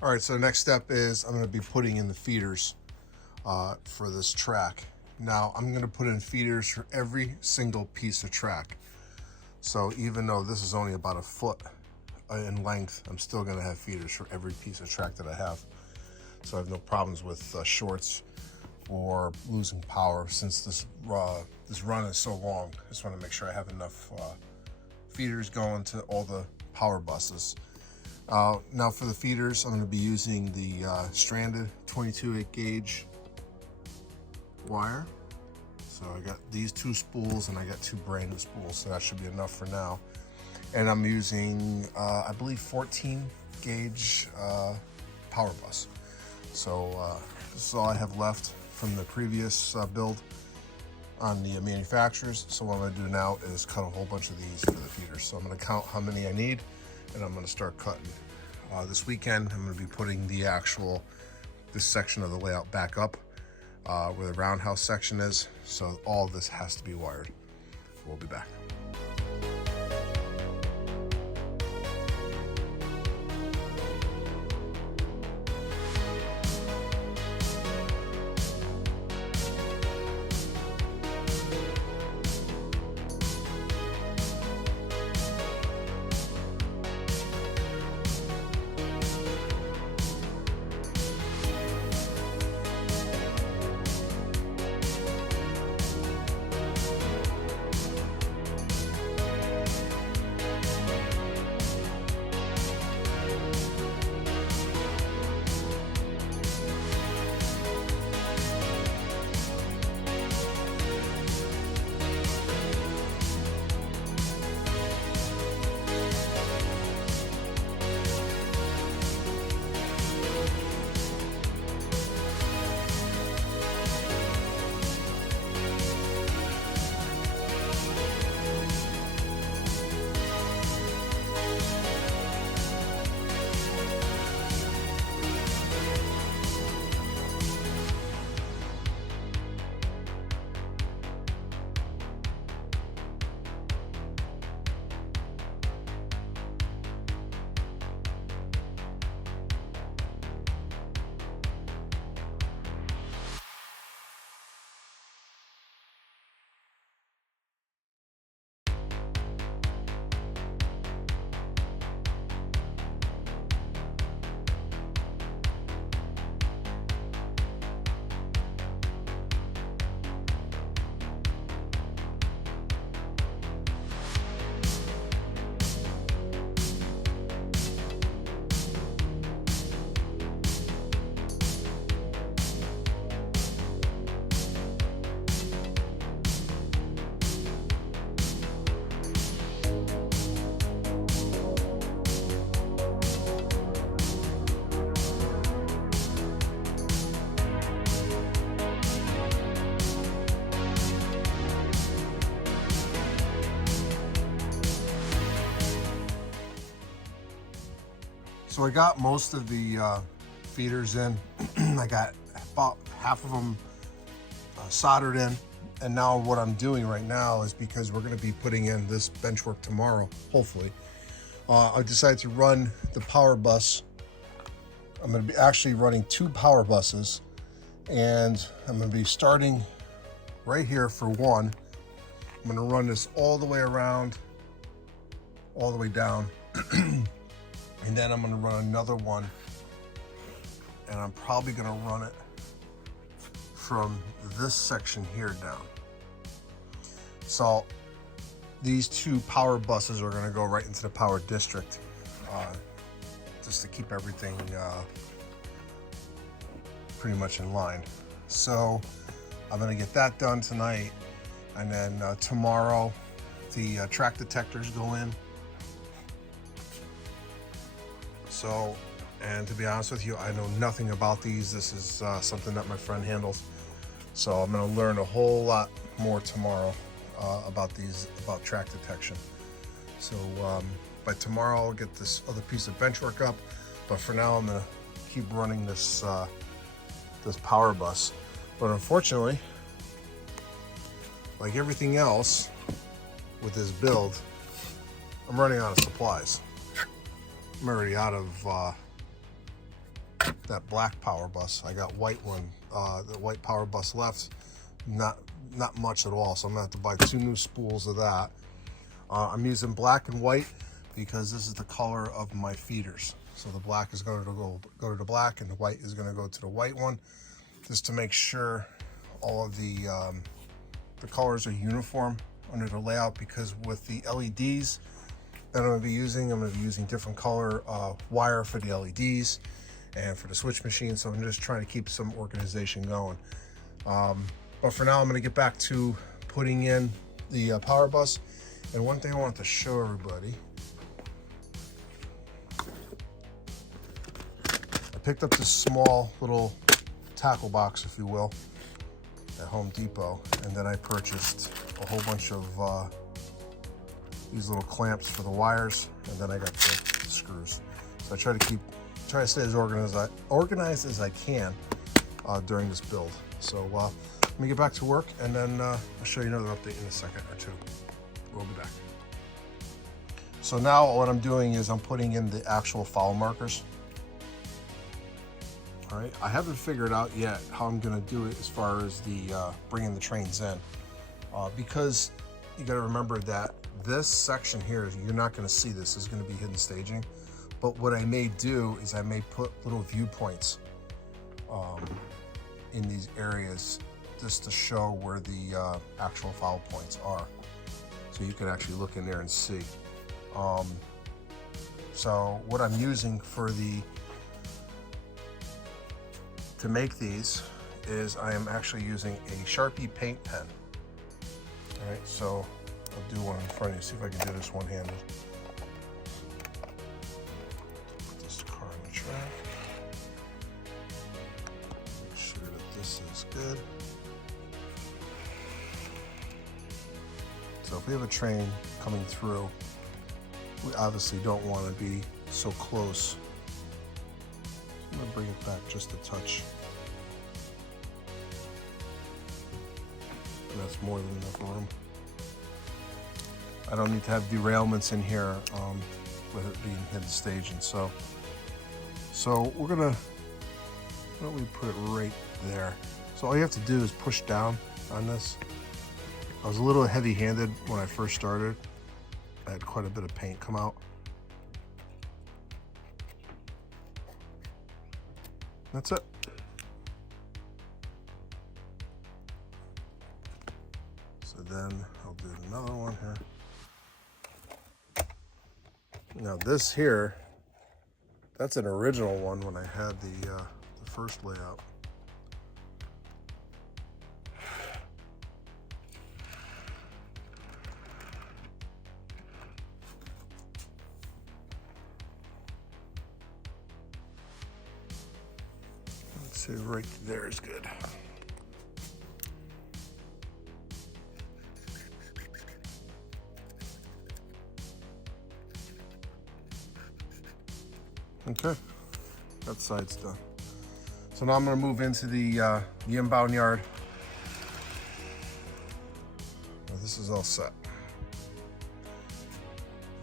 All right, so the next step is I'm going to be putting in the feeders for this track. Now I'm going to put in feeders for every single piece of track. So even though this is only about a foot in length, I'm still going to have feeders for every piece of track that I have. So I have no problems with shorts or losing power since this run is so long. I just want to make sure I have enough feeders going to all the power buses. Now for the feeders, I'm going to be using the stranded 22/8 gauge wire. So I got these 2 spools and I got 2 brand new spools, so that should be enough for now. And I'm using, I believe, 14 gauge power bus. So this is all I have left from the previous build on the manufacturers. So what I'm going to do now is cut a whole bunch of these for the feeders. So I'm going to count how many I need, and I'm going to start cutting. This weekend, I'm going to be putting this section of the layout back up where the roundhouse section is. So all of this has to be wired. We'll be back. So I got most of the feeders in. I got about half of them soldered in. And now what I'm doing right now is, because we're going to be putting in this bench work tomorrow, hopefully, I decided to run the power bus. I'm going to be actually running 2 power buses, and I'm going to be starting right here for one. I'm going to run this all the way around, all the way down. And then I'm going to run another one, and I'm probably going to run it from this section here down. So these 2 power buses are going to go right into the power district, just to keep everything pretty much in line. So I'm going to get that done tonight, and then tomorrow the track detectors go in. So, and to be honest with you, I know nothing about these. This is something that my friend handles. So I'm going to learn a whole lot more tomorrow about track detection. So by tomorrow I'll get this other piece of bench work up, but for now I'm going to keep running this power bus. But unfortunately, like everything else with this build, I'm running out of supplies. I'm already out of that black power bus. I got white one, the white power bus left, not much at all, so I'm gonna have to buy 2 new spools of that. I'm using black and white because this is the color of my feeders. So the black is going to go to the black, and the white is going to go to the white one, just to make sure all of the colors are uniform under the layout. Because with the LEDs that I'm going to be using different color wire for the LEDs and for the switch machine. So I'm just trying to keep some organization going. But for now, I'm going to get back to putting in the power bus. And one thing I want to show everybody, I picked up this small little tackle box, if you will, at Home Depot, and then I purchased a whole bunch of these little clamps for the wires, and then I got the screws. So I try to stay as organized as I can during this build. So let me get back to work, and then I'll show you another update in a second or two. We'll be back. So now what I'm doing is I'm putting in the actual foul markers. All right, I haven't figured out yet how I'm gonna do it as far as the bringing the trains in, because you gotta remember that this section here, you're not gonna see this, is gonna be hidden staging. But what I may do is I may put little viewpoints in these areas just to show where the actual foul points are. So you can actually look in there and see. So what I'm using to make these is I am actually using a Sharpie paint pen. All right, so I'll do one in front of you, see if I can do this one-handed. Put this car on the track. Make sure that this is good. So if we have a train coming through, we obviously don't want to be so close. I'm going to bring it back just a touch. And that's more than enough room. I don't need to have derailments in here with it being hidden staging. So we're going to, why don't we put it right there? So all you have to do is push down on this. I was a little heavy-handed when I first started. I had quite a bit of paint come out. That's it. So then I'll do another one here. Now this here, that's an original one when I had the first layout. So right there is good. Okay, that side's done. So now I'm going to move into the inbound yard. Now this is all set.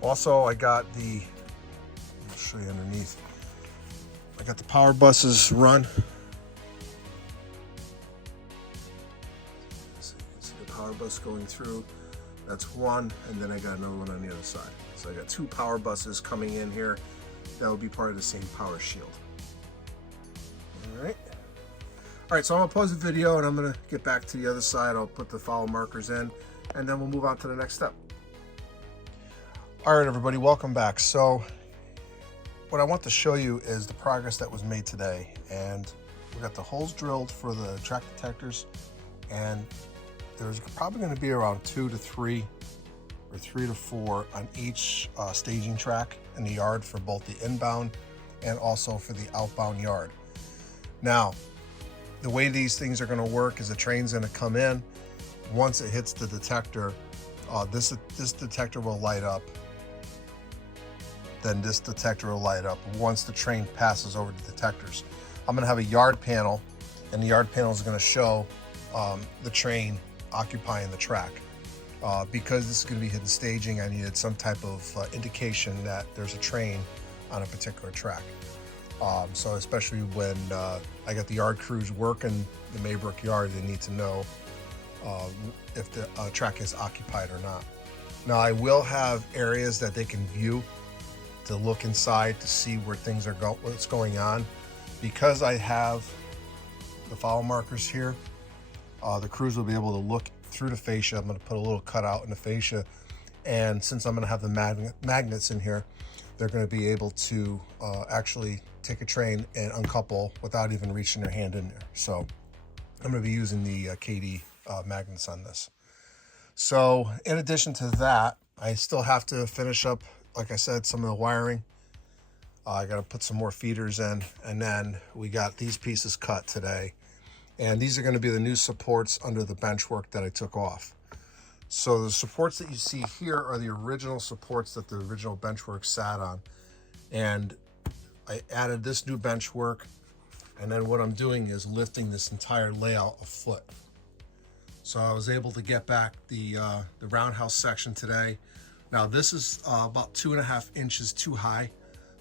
Also, I got I'll show you underneath. I got the power buses run. Power bus going through, that's one, and then I got another one on the other side. So I got 2 power buses coming in here that will be part of the same power shield. All right, so I'm gonna pause the video and I'm gonna get back to the other side. I'll put the foul markers in, and then we'll move on to the next step. All right, everybody, welcome back. So what I want to show you is the progress that was made today, and we got the holes drilled for the track detectors, and there's probably going to be around 2 to 3 or 3 to 4 on each staging track in the yard for both the inbound and also for the outbound yard. Now, the way these things are going to work is the train's going to come in. Once it hits the detector, this detector will light up. Then this detector will light up once the train passes over the detectors. I'm going to have a yard panel, and the yard panel is going to show the train occupying the track. Because this is going to be hidden staging, I needed some type of indication that there's a train on a particular track. So especially when I got the yard crews working the Maybrook yard, they need to know if the track is occupied or not. Now I will have areas that they can view to look inside to see where things are what's going on. Because I have the follow markers here, the crews will be able to look through the fascia. I'm going to put a little cutout in the fascia, and since I'm going to have the magnets in here, they're going to be able to actually take a train and uncouple without even reaching their hand in there. So I'm going to be using the KD magnets on this. So in addition to that, I still have to finish up, like I said, some of the wiring. I got to put some more feeders in, and then we got these pieces cut today. And these are going to be the new supports under the bench work that I took off. So the supports that you see here are the original supports that the original bench work sat on. And I added this new bench work, and then what I'm doing is lifting this entire layout a foot. So I was able to get back the roundhouse section today. Now this is about 2.5 inches too high,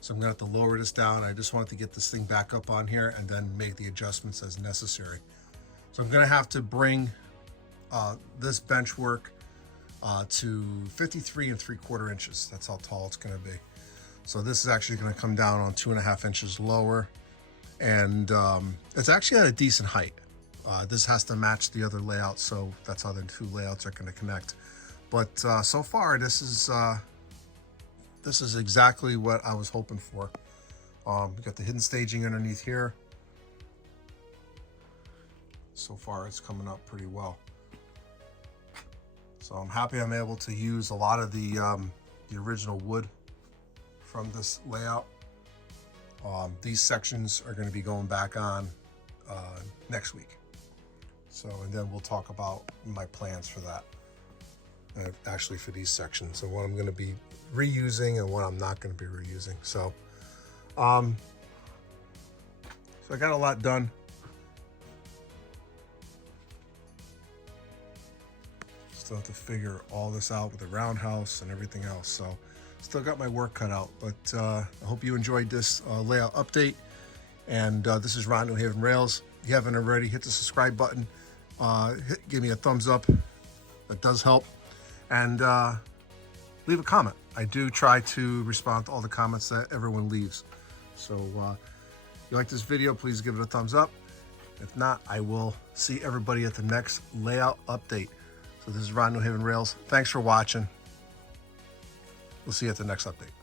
so I'm gonna have to lower this down. I just wanted to get this thing back up on here and then make the adjustments as necessary. So I'm gonna have to bring this bench work to 53 3/4 inches. That's how tall it's gonna be. So this is actually gonna come down on 2.5 inches lower, and it's actually at a decent height. This has to match the other layout, so that's how the two layouts are gonna connect. But so far, this is exactly what I was hoping for. We got the hidden staging underneath here. So far, it's coming up pretty well. So I'm happy I'm able to use a lot of the original wood from this layout. These sections are going to be going back on next week. So, and then we'll talk about my plans for that. Actually for these sections, and what I'm going to be reusing and what I'm not going to be reusing. So I got a lot done. Still have to figure all this out with the roundhouse and everything else. So still got my work cut out, but I hope you enjoyed this layout update. And this is Ron New Haven Rails. If you haven't already, hit the subscribe button. Give me a thumbs up. That does help. And leave a comment. I do try to respond to all the comments that everyone leaves. So if you like this video, please give it a thumbs up. If not, I will see everybody at the next layout update. So this is Ron New Haven Rails. Thanks for watching. We'll see you at the next update.